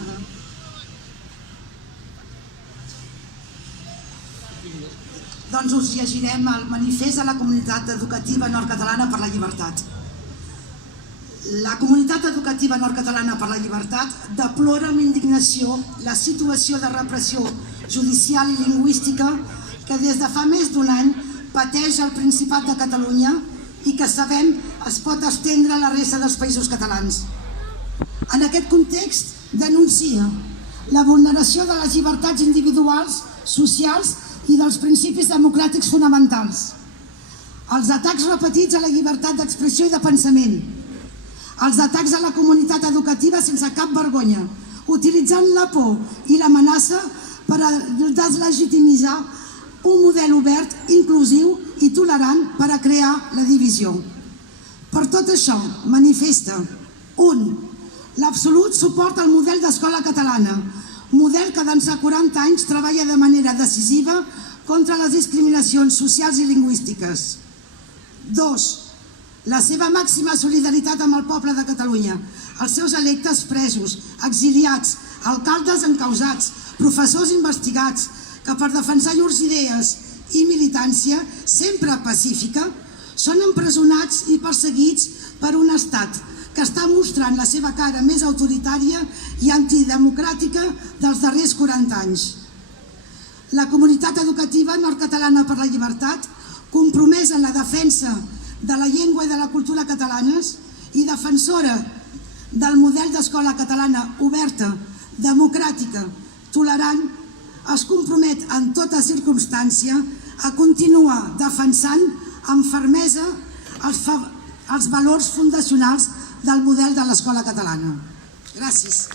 tarda. Doncs us llegirem el manifest de la Comunitat Educativa Nord-Catalana per la Llibertat. La Comunitat Educativa Nord-Catalana per la Llibertat deplora amb indignació la situació de repressió judicial i lingüística que des de fa més d'un any pateix el Principat de Catalunya i que sabem es pot estendre a la resta dels països catalans. En aquest context denuncia la vulneració de les llibertats individuals, socials i dels principis democràtics fonamentals, els atacs repetits a la llibertat d'expressió i de pensament, els atacs a la comunitat educativa sense cap vergonya, utilitzant la por i l'amenaça per a deslegitimitzar un model obert, inclusiu i tolerant per a crear la divisió. Per tot això, manifesta 1. L'absolut suport al model d'escola catalana, model que d'ençà 40 anys treballa de manera decisiva contra les discriminacions socials i lingüístiques. 2. La seva màxima solidaritat amb el poble de Catalunya, els seus electes presos, exiliats, alcaldes encausats, professors investigats, que per defensar llurs idees i militància, sempre pacífica, són empresonats i perseguits per un estat que està mostrant la seva cara més autoritària i antidemocràtica dels darrers 40 anys. La Comunitat Educativa Nord-Catalana per la Llibertat, compromesa en la defensa de la llengua i de la cultura catalanes i defensora del model d'escola catalana oberta, democràtica, tolerant, es compromet en tota circumstància a continuar defensant amb fermesa els valors fundacionals del model de l'escola catalana. Gràcies.